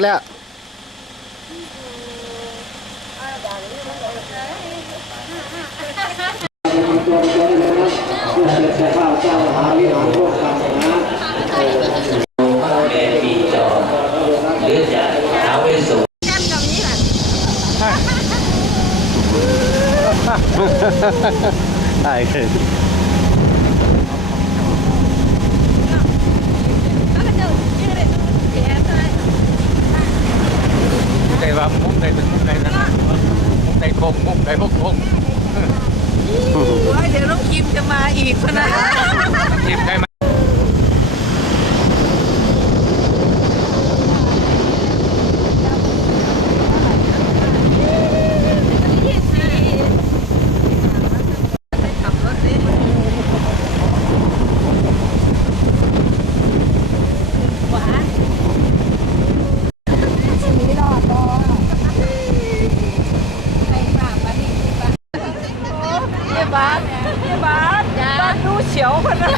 อีกแล้วแม่ปีจอหรือจะท้าวเวสสุวรรณได้เลย ได้ว่ามุกได้เป็นมุกได้นะ มุกได้คงมุกได้พวกคงเดี๋ยวน้องคิมจะมาอีกนะ ทีมใครมา ขับรถดิ เย้บ้านเย้บ้านบ้านดูเฉียวคนนะ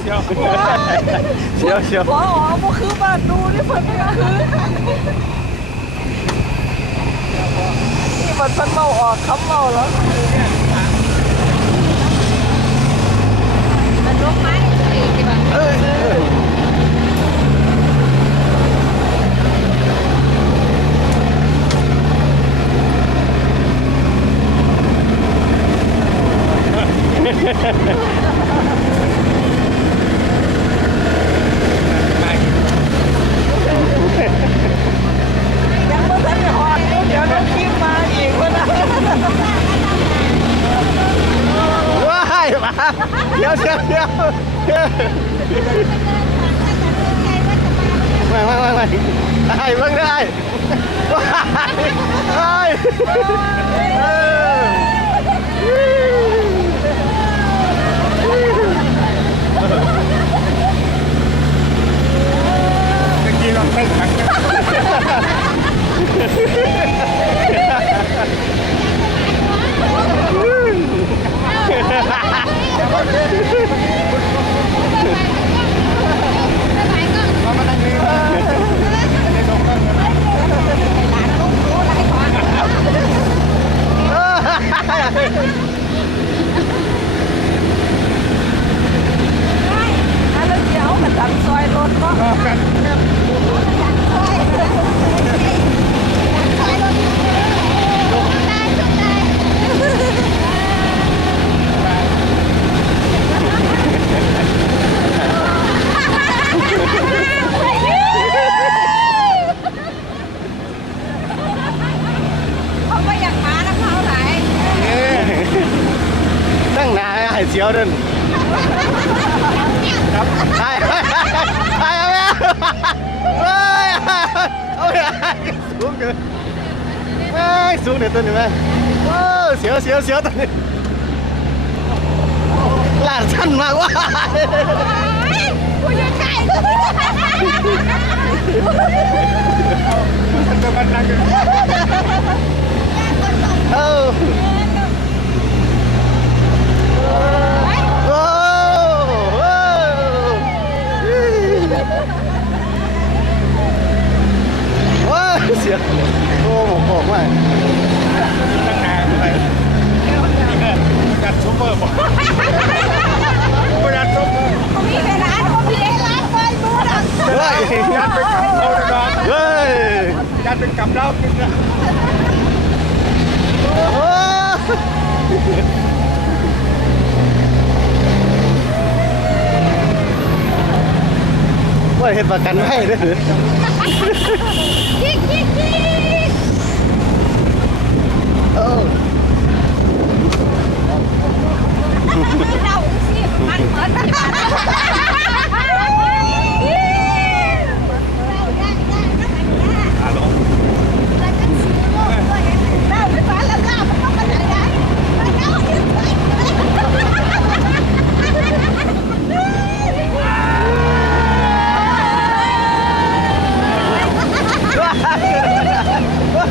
เชียวเชียวพออ๋อบ่คือบ้านดูนี่เพิ่นไม่คือนี่มันเพิ่นเมาออกคำเมาแล้วมันลงไม้ที่บ้าน ยังไม่ทันได้ออกเดี๋ยวน้องคิมมาอีกคนนะว้ายมาเชียวเชียวเชียวไม่ไม่ไม่ไม่ได้เพิ่งได้ว้ายเออ ตะกี้เราเต้นกัน แล้วเดี๋ยวมันตัดซอยรถเนาะเขาไม่อยากมานะเขาไหน ตั้งนานให้เชียวเดินครับใช่ใช่ใช่เอาไปเฮ้ยเอาไป สูงเกินเฮ้ยสูงเดี๋ยวตัวนี้ไหมโอ้เสียวเสียวเสียวตัวนี้หลานสั้นมากว่าคุณยังไง ตัวมันนั่งกัน เออโอ้โหโอ้เสียโอ้ผมบอกว่า ตั้งนานไปจัดซุปเปอร์บอกจัดซุปเปอร์ มีเวลาเขามีเวลาคอยดูนะ เฮ้ย จัดเป็นกับเขาเลยนะ เฮ้ย จัดเป็นกับเรากินนะ โอ้ ว่าเห็นประกันให้ด้วยหรือยิกยิกยิกเออเราสิมันเหมือน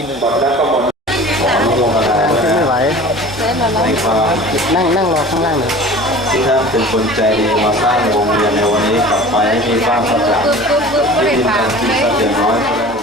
ินแล้วก็มันไม่ไหวไม่ไหวนั่งนั่งรอข้างล่างหน่อยที่ท่านเป็นคนใจดีมาสร้างวงเรียนในวันนี้กลับไปให้มีบ้านสักหลังที่ดินแดนที่สักเล็กน้อย